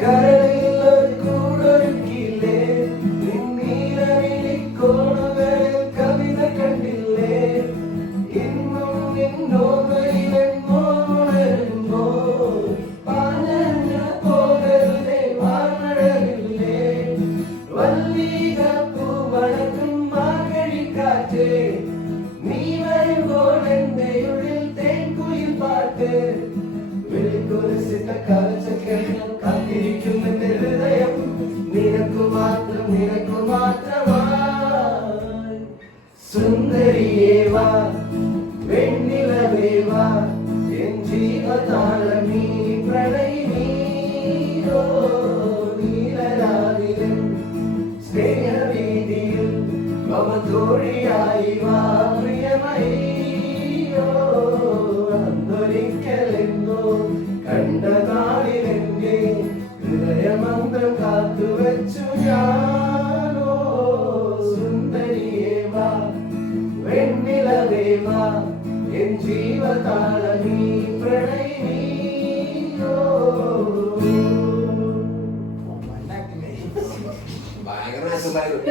കരളിൽ ഒരു കൂടൊരുക്കില്ലേ, നീലവിളിക്കോണുകളിൽ കവിത കണ്ടില്ലേ, ഇന്നും നിന്നോർമ്മയിലെങ്ങോ ഉണരുമ്പോൾ പാഞ്ഞ പോകരുതേ വാനടവില്ലേ, വല്ലീകപ്പൂ മണക്കും മാർഗഴിക്കാറ്റ്, നീ വരുമ്പോൾ എന്റെ ഉള്ളിൽ തേൻകുയിൽ പാട്ട്, വിളിക്കുറിച്ചിട്ട കവചക്കരം കാത്തിരിക്കും എന്റെ ഹൃദയം, നിനക്കു മാത്രമായി. സുന്ദരിയേ വാ, വെണ്ണിലവേ വാ, എൻ ജീവതാളമീ പ്രണയിനീയോ, നീലരാവിലും സ്നേഹവീതിയിൽ മമ തോഴിയായി വാ പ്രിയമയോ, അന്നൊരിക്കലെന്നോ കണ്ട നാളിലെന്റെ ഹൃദയമന്ത്രം കാത്തുവച്ചു ഞാനോ. സുന്ദരിയേ വാ, വെണ്ണിലവേ വാ, എൻ ജീവതാളമീ പ്രണയിനീയോ. ഭയങ്കര രസമായിരുന്നു.